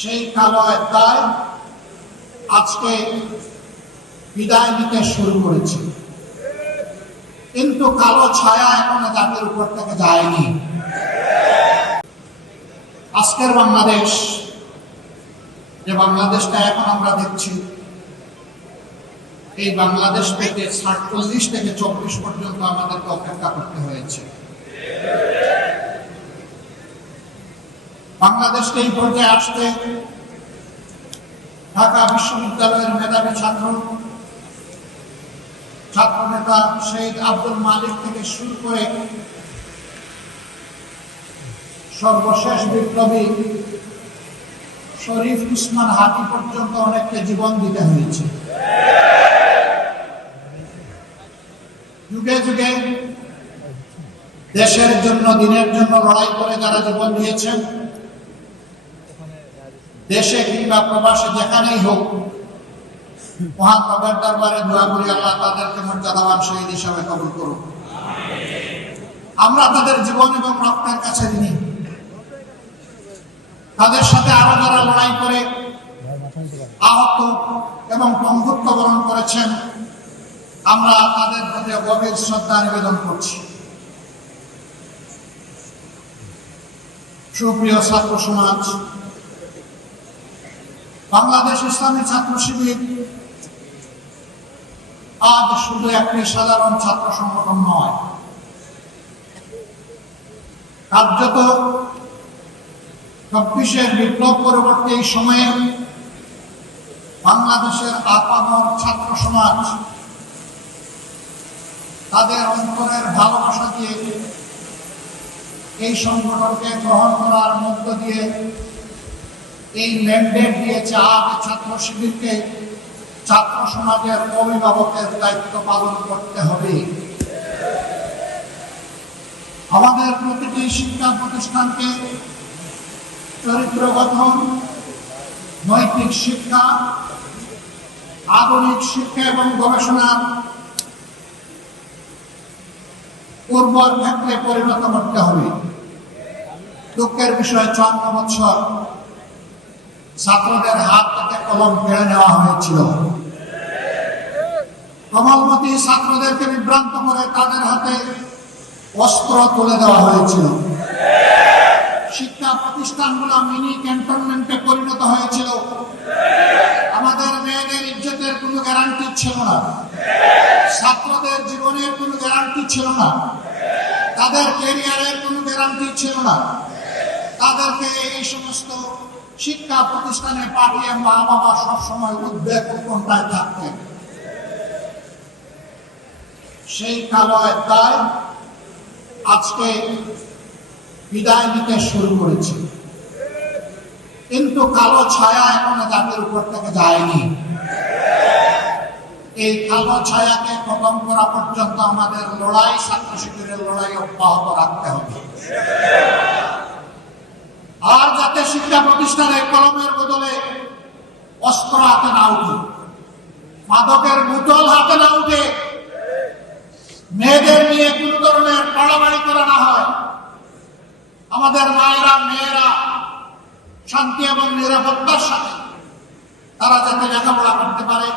সেই কালো অধ্যায় আজকে বিদায় নিতে শুরু করেছে, কিন্তু কালো ছায়া এখনো জাতির উপর থেকে যায়নি। আজকের বাংলাদেশ, যে বাংলাদেশটা এখন আমরা দেখছি, এই বাংলাদেশ থেকে 47 থেকে 24 পর্যন্ত আমাদেরকে অপেক্ষা করতে হয়েছে। বাংলাদেশকে এই পর্যায়ে আসতে ঢাকা বিশ্ববিদ্যালয়ের মেধাবী ছাত্রনেতা শহীদ আব্দুল মালিক থেকে শুরু করে সর্বশেষ বিপ্লবী শরীফ উসমান হাদি পর্যন্ত অনেককে জীবন দিতে হয়েছে। যুগে যুগে দেশের জন্য, দিনের জন্য লড়াই করে যারা জীবন দিয়েছেন, দেশে কিংবা প্রবাসে যেখানেই হোক, মহান রবের দরবারে দোয়া করি আল্লাহ তাদেরকে মর্যাদাবান শহীদ হিসাবে কবুল করুন। আমরা তাদের জীবন এবং রক্তের কাছে ঋণী। তাদের সাথে আরো যারা লড়াই করে আহত এবং পঙ্গুত্ব বরণ করেছেন, আমরা তাদের প্রতি গভীর শ্রদ্ধা নিবেদন করছি। সুপ্রিয় ছাত্র সমাজ, বাংলাদেশ ইসলামী ছাত্র শিবির আজ শুধু একটি সাধারণ ছাত্র সংগঠন নয়, কার্যত 24-এর বিপ্লব পরবর্তী এই সময়ে বাংলাদেশের আপামর ছাত্র সমাজ তাদের অন্তরের ভালোবাসা দিয়ে এই সংগঠনকে গ্রহণ করার মধ্য দিয়ে এই ম্যান্ডেট দিয়েছে আজ ছাত্র শিবিরকে ছাত্র সমাজের অভিভাবকের দায়িত্ব পালন করতে হবে। আমাদের প্রতিটি শিক্ষা প্রতিষ্ঠানকে চরিত্র গঠন, নৈতিক শিক্ষা, আধুনিক শিক্ষা এবং গবেষণার উর্বর ক্ষেত্রে পরিণত করতে হবে। দুঃখের বিষয় 54 বছর ছাত্রদের হাত থেকে কলম কেড়ে নেওয়া হয়েছিল। কমলমতি ছাত্রদেরকে বিভ্রান্ত করে তাদের হাতে অস্ত্র তুলে দেওয়া হয়েছিল। শিক্ষা প্রতিষ্ঠানগুলো মিনি ক্যান্টনমেন্টে পরিণত হয়েছিল। আমাদের মেয়েদের ইজ্জতের কোনো গ্যারান্টি ছিল না, ছাত্রদের জীবনের কোনো গ্যারান্টি ছিল না, তাদের ক্যারিয়ারের কোনো গ্যারান্টি ছিল না। তাদেরকে এই সমস্ত শিক্ষা প্রতিষ্ঠানে পাঠিয়ে মা বাবা সবসময় উদ্বেগ উৎকণ্ঠায় থাকতেন। সেই কালো অধ্যায় আজকে বিদায় নিতে শুরু করেছে, কিন্তু কালো ছায়া এখনো জাতির উপর থেকে যায়নি। এই কালো ছায়াকে খতম করা পর্যন্ত আমাদের লড়াই, ছাত্র শিবিরের লড়াই অব্যাহত রাখতে হবে। আর যাতে শিক্ষা প্রতিষ্ঠানে কলমের বদলে অস্ত্র হাতে না উঠে, মাদকের বোতল হাতে না উঠে, মেয়েদের নিয়ে কোন ধরনের বাড়াবাড়ি করা না হয়, আমাদের মায়েরা মেয়েরা শান্তি এবং নিরাপত্তার সাথে তারা যাতে লেখাপড়া করতে পারে,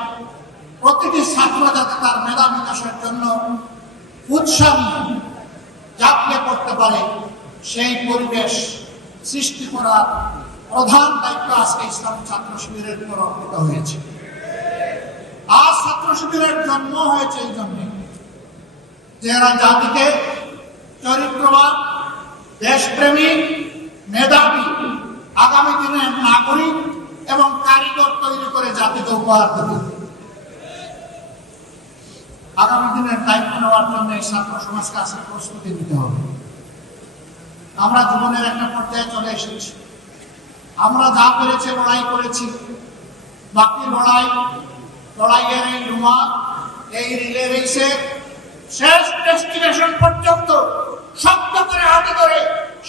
প্রতিটি ছাত্র যাতে তার মেধা বিকাশের জন্য উৎসাহ ঝাঁপিয়ে পড়তে পারে, সেই পরিবেশ সৃষ্টি করার প্রধান দায়িত্ব আজকে ইসলামী ছাত্র শিবিরের উপর অর্পিত হয়েছে। আজ ছাত্র শিবিরের জন্ম হয়েছে এই জন্য যে এরা জাতিকে চরিত্রবান, দেশপ্রেমী, মেধাবী, আগামী দিনের নাগরিক এবং কারিগর তৈরি করে জাতিকে উপহার দেবে। আগামী দিনের দায়িত্ব নেওয়ার জন্য এই ছাত্র সমাজকে আজকে প্রস্তুতি নিতে হবে। আমরা জীবনের একটা পর্যায়ে চলে এসেছি। আমরা যা পেরেছি লড়াই করেছি, বাকি লড়াইয়ের এই রুমা, এই রিলে রেসে শেষ ডেস্টিনেশন পর্যন্ত শক্ত করে হাতে ধরে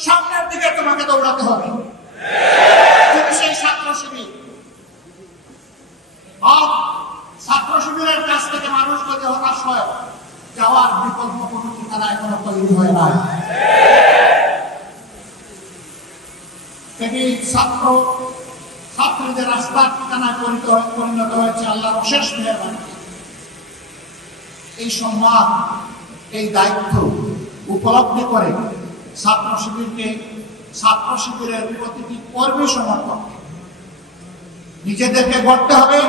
সামনের দিকে তোমাকে দৌড়াতে হবে। তুমি সেই ছাত্র শিবির। ছাত্র শিবিরের কাছ থেকে মানুষ যদি হতাশ হয়, যাওয়ার বিকল্প কোনো ঠিকানা এখনো তৈরি হয় না। এই ছাত্র ছাত্রীদের রাস্তার ঠিকানায় পরিণত হয়েছে আল্লাহর অশেষ মেহেরবানি। এই সম্মান, এই দায়িত্ব উপলব্ধি করে ছাত্র শিবিরের প্রতিটি কর্মী সমর্থককে নিজেদেরকে গড়তে হবে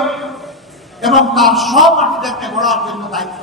এবং তার সহপাঠীদেরকে গড়ার জন্য দায়িত্ব